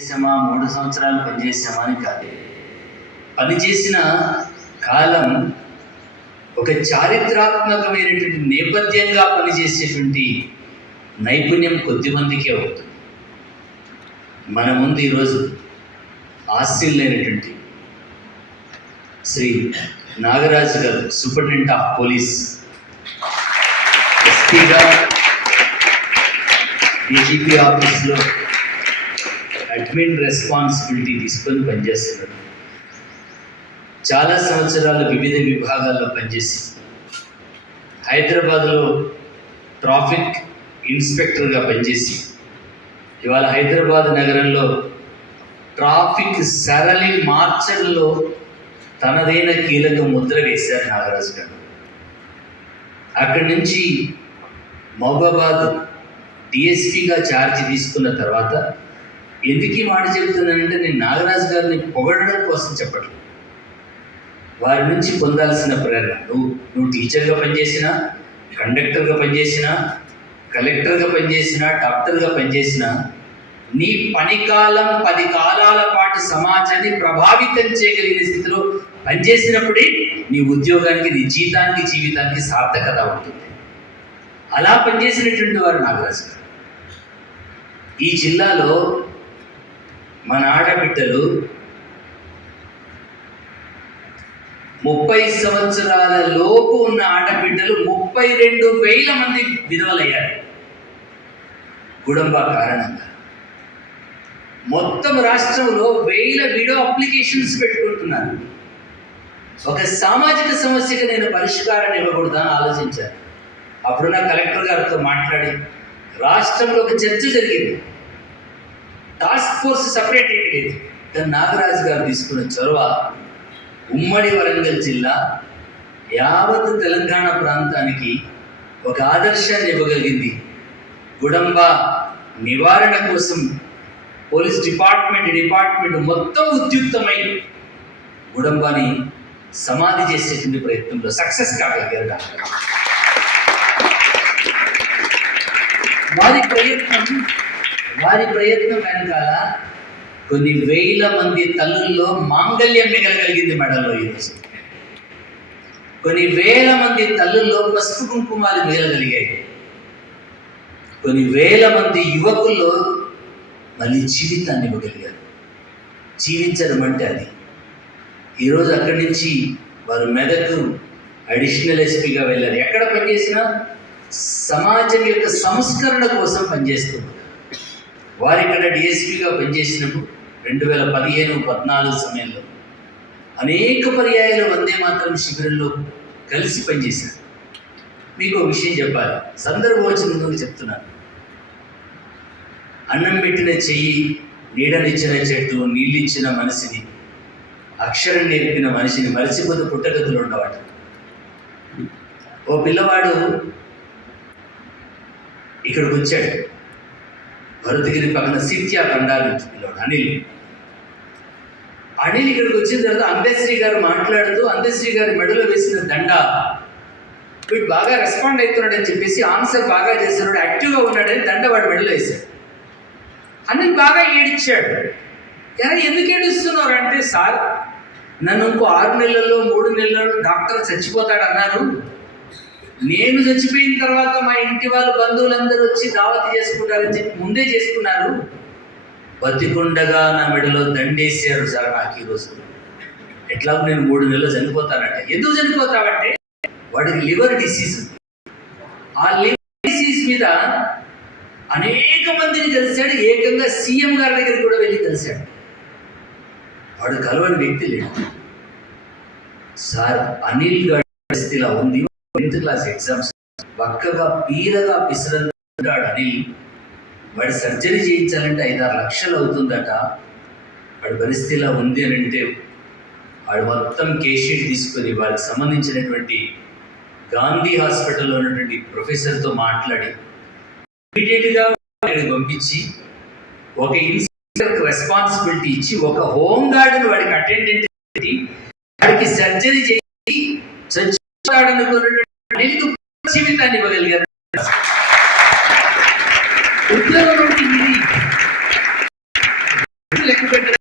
చేసామా 3 సంవత్సరాలు పనిచేసామా అని కాదు. పనిచేసిన కాలం ఒక చారిత్రాత్మకమైనటువంటి నేపథ్యంగా పనిచేసేటువంటి నైపుణ్యం కొద్దిమందికే అవుతుంది. మన ముందు ఈరోజు ఆశీలైనటువంటి శ్రీ నాగరాజు గారు, సూపరింటెండెంట్ ఆఫ్ పోలీస్, ఎస్పీగా డీజీపీ ఆఫీస్లో అడ్మిన్ రెస్పాన్సిబిలిటీ తీసుకొని పనిచేస్తున్నారు. చాలా సంవత్సరాలు వివిధ విభాగాల్లో పనిచేసి హైదరాబాద్లో ట్రాఫిక్ ఇన్స్పెక్టర్గా పనిచేసి ఇవాళ హైదరాబాద్ నగరంలో ట్రాఫిక్ సరళి మార్చడంలో తనదైన కీలక ముద్ర వేశారు నాగరాజు గారు. అక్కడి నుంచి మహబూబాబాద్ డిఎస్పీగా ఛార్జ్ తీసుకున్న తర్వాత ఎందుకు ఈ మాట చెబుతున్నానంటే, నేను నాగరాజు గారిని పొగడడం కోసం చెప్పట్లేదు. వారి నుంచి పొందాల్సిన ప్రేరణ, నువ్వు టీచర్గా పనిచేసినా, కండక్టర్గా పనిచేసినా, కలెక్టర్గా పనిచేసినా, డాక్టర్గా పనిచేసినా, నీ పనికాలం 10 కాలాల పాటు సమాజాన్ని ప్రభావితం చేయగలిగిన స్థితిలో పనిచేసినప్పుడే నీ ఉద్యోగానికి, నీ జీవితానికి సార్థకత ఉంటుంది. అలా పనిచేసినటువంటి వారు నాగరాజు గారు. ఈ జిల్లాలో మన ఆడబిడ్డలు 30 సంవత్సరాల లోపు ఉన్న ఆడబిడ్డలు 32,000 మంది విధవలయ్యారు గుడంబా కారణంగా. మొత్తం రాష్ట్రంలో 1000 వీడియో అప్లికేషన్స్ పెట్టుకుంటున్నారు. ఒక సామాజిక సమస్యకు నేను పరిష్కారాన్ని ఇవ్వకూడదని ఆలోచించాను. అప్పుడున్న కలెక్టర్ గారితో మాట్లాడి రాష్ట్రంలో ఒక చర్చ జరిగింది. టాస్క్ ఫోర్స్ సపరేట్ అయ్యేది. కానీ నాగరాజు గారు తీసుకున్న చొరవ ఉమ్మడి వరంగల్ జిల్లా, యావత్ తెలంగాణ ప్రాంతానికి ఒక ఆదర్శాన్ని ఇవ్వగలిగింది. గుడంబ నివారణ కోసం పోలీస్ డిపార్ట్మెంట్ మొత్తం ఉద్యుక్తమై గుడంబాని సమాధి చేసేటువంటి ప్రయత్నంలో సక్సెస్ కాగలిగారు. వారి ప్రయత్నం వెనకాల కొన్ని 1000 మంది తల్లుల్లో మాంగళ్యం మిగలగలిగింది మెడలో. ఈరోజు కొన్ని 1000 మంది తల్లుల్లో పసుపు కుంకుమాలు మిగలగలిగాయి. కొన్ని 1000 మంది యువకుల్లో మళ్ళీ జీవితాన్ని ఇవ్వగలిగారు. జీవించడం అంటే అది. ఈరోజు అక్కడి నుంచి వారు మెదక్ అడిషనల్ ఎస్పీగా వెళ్ళారు. ఎక్కడ పనిచేసినా సమాజం యొక్క సంస్కరణ కోసం పనిచేస్తున్నారు. వారు ఇక్కడ డిఎస్పీగా పనిచేసినప్పుడు 2015-14 సమయంలో అనేక పర్యాయాలు వందే మాతరం శిబిరంలో కలిసి పనిచేశారు. మీకు ఒక విషయం చెప్పాలి, సందర్భోచనంలో చెప్తున్నాను. అన్నం పెట్టిన చెయ్యి, నీడనిచ్చిన చెట్టు, నీళ్ళిచ్చిన మనిషిని, అక్షరం నేర్పిన మనిషిని మరిచిపోతే పుట్టగతులు ఉండవాట. ఓ పిల్లవాడు ఇక్కడికి వచ్చాడు. భరతగిరి పక్కన సిత్యా కండాల నుంచి పిల్లవాడు అనిల్ ఇక్కడికి వచ్చిన తర్వాత అందశ్రీ గారు మాట్లాడుతూ, అందశ్రీ గారి మెడలో వేసిన దండ, వీడు బాగా రెస్పాండ్ అవుతున్నాడని చెప్పేసి, ఆన్సర్ బాగా చేస్తున్నాడు, యాక్టివ్గా ఉన్నాడని దండ వాడు మెడలో వేశాడు. అనిల్ బాగా ఏడిచ్చాడు. ఎందుకు ఏడుస్తున్నారు అంటే, సార్ నన్ను ఇంకో 6 నెలల్లో 3 నెలల్లో డాక్టర్ చచ్చిపోతాడన్నారు. నేను చచ్చిపోయిన తర్వాత మా ఇంటి వాళ్ళు బంధువులందరూ వచ్చి దావతి చేసుకుంటారని చెప్పి ముందే చేసుకున్నారు. బతికుండగా నా మెడలో దండేసారు సార్ నాకు ఈరోజు. ఎట్లా నేను 3 నెలలు చనిపోతానంటే, ఎందుకు చనిపోతావంటే వాడికి లివర్ డిసీజ్ ఉంది. ఆ లివర్ డిసీజ్ మీద అనేక మందిని కలిశాడు. ఏకంగా సీఎం గారి దగ్గరికి కూడా వెళ్ళి కలిశాడు. వాడు కలవని వ్యక్తి లేడు. సార్ అనిల్ గారి పరిస్థితి ఇలా ఉంది. 10th క్లాస్ ఎగ్జామ్స్ పక్కగా పీరగా పిసరంటాడు అనిల్. వాడి సర్జరీ చేయించాలంటే 5-6 లక్షలు అవుతుందట. వాడి పరిస్థితి ఇలా ఉంది అని అంటే వాడు మొత్తం కేషీట్ తీసుకొని వారికి సంబంధించినటువంటి గాంధీ హాస్పిటల్లో ఉన్నటువంటి ప్రొఫెసర్తో మాట్లాడి ఇమీడియట్గా పంపించి ఒక ఇన్స్పెక్టర్ రెస్పాన్సిబిలిటీ ఇచ్చి ఒక హోమ్ గార్డును వాడికి అటెండెంట్ పెట్టి వాడికి సర్జరీ చేసి చచ్చిపోతాడనుకున్నటువంటి జీవితాన్ని ఇవ్వగలిగారు. ఉద్యోగం అంటే ఇది. లెక్క పెట్టడం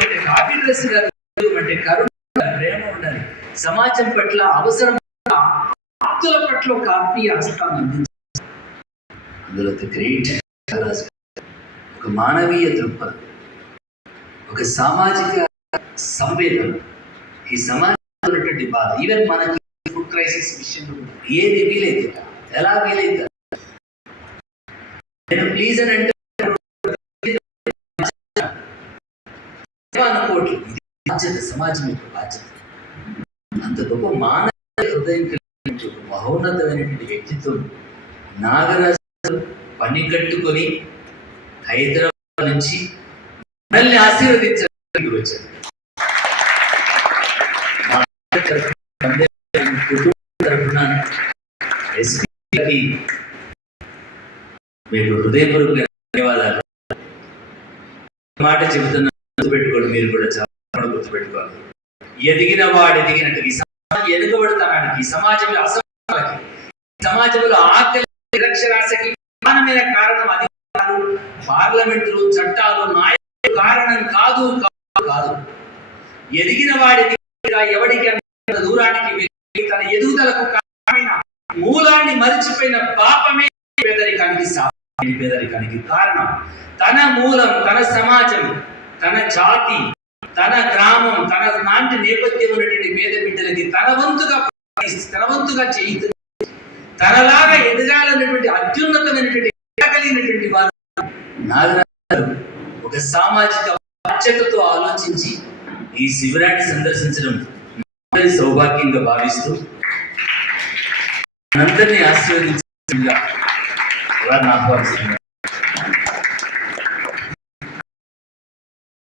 అంటే కాపీ డ్రెస్ కాదు, అంటే కరుణ, ప్రేమ ఉండాలి. సమాజం పట్ల అవసరం, ఆప్తుల పట్ల ఒక ఆత్మీయ హస్తాన్ని అందించాలి. అందులో గ్రేట్ ఒక మానవీయ దృక్పథం, ఒక సామాజిక సంవేదన, ఈ సమాజంలో ఉన్నటువంటి బాధ. ఈవెన్ మనకి ఫుడ్ క్రైసిస్ విషయంలో ఏది వీలైతే ఎలా వీలైతే నేను ప్లీజ్ అని అంటే అనుకోవట్లేదు. ఇది బాధ్యత, సమాజం యొక్క బాధ్యత. అంత గొప్ప మానవ హృదయం కలిగిన మహోన్నతమైనటువంటి వ్యక్తిత్వం నాగరాజు పని కట్టుకొని హైదరాబాద్ నుంచి మనల్ని ఆశీర్వదించడానికి వచ్చారు. తరఫున ఎస్పీకి మీకు హృదయపూర్వక ధన్యవాదాలు. మాట చెబుతున్నా, గుర్తుపెట్టుకోండి, మీరు కూడా చాలా గుర్తుపెట్టుకోవాలి. ఎదిగిన వాడు ఎదిగినట్టు ఈ సమాజం ఎదుగుబడతానికి, ఈ సమాజంలో అసమానతకి, సమాజంలో ఆకలి, నిరక్షరాస్యతకి ప్రధానమైన కారణం అధికారాలు, పార్లమెంటులు, చట్టాలు, నాయకులు కారణం కాదు కాదు. ఎదిగిన వాడి ఎవడికి దూరానికి తన ఎదుగుదలకు కారణమైన మూలాన్ని మరిచిపోయిన పాపమే పేదరికానికి కారణం. తన మూలం, తన సమాజం, తన జాతి, తన గ్రామం, తన నాటి నేపథ్యం ఉన్నటువంటి పేద బిడ్డలకి తన వంతుగా చేయి, తనలాగా ఎదగాలన్నటువంటి అత్యున్నతమైనటువంటి కలిగినటువంటి వారు నాగరాజు ఒక సామాజిక బాధ్యతతో ఆలోచించి ఈ శిబిరాన్ని సందర్శించడం సౌభాగ్యంగా భావిస్తూ అందరినీ ఆశీర్వదించగా ఆహ్వానిస్తున్నారు.